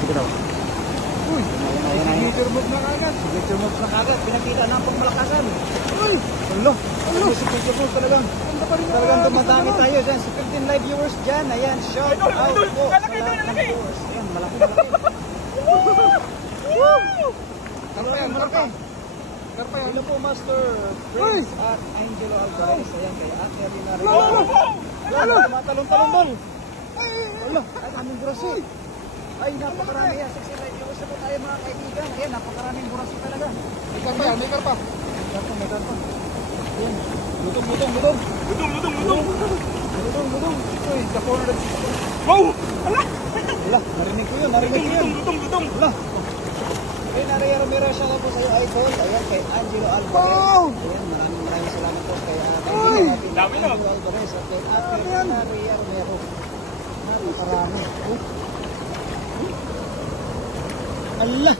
sige daw. Uy, signature move na kagad. Signature move na kagad. Pinakita na ang pagmalakasan. Uy, Hello. Signature move talagang. Talagang dumadami tayo dyan. Sa 15 live viewers dyan. Ayan, shout out po. Malaki ito, malaki. Ayan, malaki. Malaki. Hello po, Master Prince at Angelo Alvarez. Ayan, kay Ate Rina Reyes. Tumatalong-talong doon. Wala, ay aming burasi. Ay, napakarami yan. 16 live viewers na po tayo mga kaibigan. Ayan, napakaraming burasi talaga. may karpa yan, may karpa. May karpa. Ayan, lutong. Lutong. Uy, the corner. Wow! Ala! Wala, narinig ko yun. Lutong. Wala. Kay Naria Romero, siya po sa iyo, icon. Ayan, kay Angelo Alvarez. Wow! Ayan, maraming salamat po kay dami na. Angelo Alvarez at kay Ate Naria Romero. Napakarami. Allah!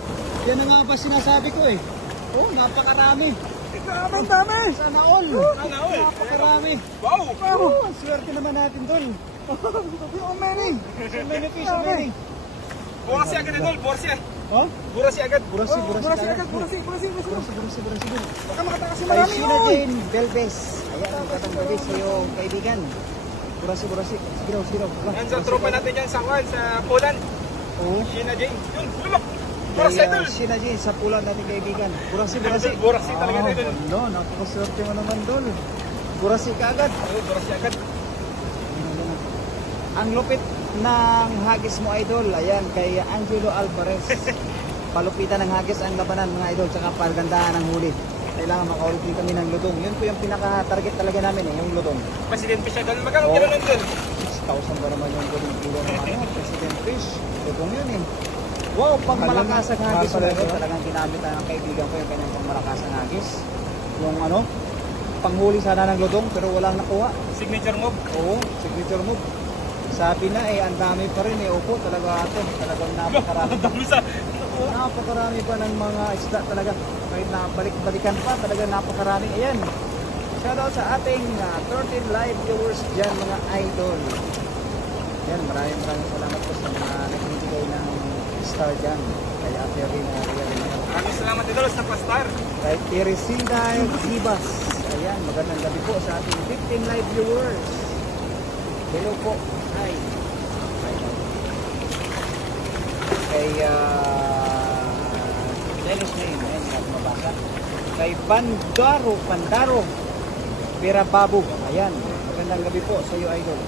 Yan na nga ba sinasabi ko eh. Oh, napakarami. Dami. Sana all. Napakarami. Wow! Oh, ang swerte naman natin doon. So many. So many fish, so many. Burasi agad idol, burasi. Oh? Burasi agad. Burasi Burasi agad. agad, burasi. Baka makatakas si Kay marami. Sheena Jane Belves. Ayan, magandang gabi sa iyo, kaibigan. Burasi. Sigiraw. Yan sa tropa natin yan sa Juan, sa Poland. Oo. Sheena Jane. Yun, lulok. Burasi Kay idol. Sheena Jane sa pulan natin kaibigan. Burasi. Burasi talaga idol. No, napakaswerte mo naman doon. Burasi ka agad. Oo, burasi agad. Ang lupit ng hagis mo, idol. Ayan, kay Angelo Alvarez. Palupitan ng hagis ang labanan, mga idol, tsaka pagandahan ng huli. Kailangan makaulit din kami ng lutong. Yun po yung pinaka-target talaga namin, yung lutong. President Fish idol. Magkano kilo nun dun? 6,000 ba naman yung kuling kilo ng President Fish. Lutong yun eh. Wow, pang malakas ang hagis. Talagang ginamit ng kaibigan ko yung kanyang pang malakas ang hagis. Yung panghuli sana ng lutong pero walang nakuha. Signature move. Oo, signature move. Sabi na ang dami pa rin Opo, talaga ito. Talagang napakarami pa. Napakarami pa ng mga isda talaga. Kahit balik-balikan pa, talagang napakarami. Ayan. Shoutout sa ating 13 live viewers dyan, mga idol. Ayan, maraming salamat po sa mga nagbibigay ng star dyan. Kay Ate Rina. Maraming salamat idol sa pa-star. Kay Teresina Gibas. Ayan, magandang gabi po sa ating 15 live viewers. Hello po. Hi. Kay Dennis name, ayan, mabasa. Kay Pandaro Pirababu. Ayan, magandang gabi po sa iyo, idol.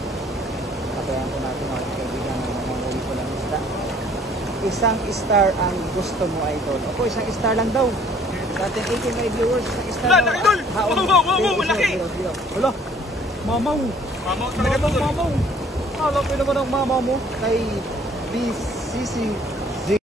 Patayan po natin mga kaibigan ng mga huli ko lang isda. Isang star ang gusto mo, idol. Ako, isang star lang daw. Sa ating 18 live viewers, isang star lang. Laki, idol! Wow, malaki! Wala, mamaw. Mamaw talaga idol. Mamaw. Alam ko naman ang mama mo kay BCC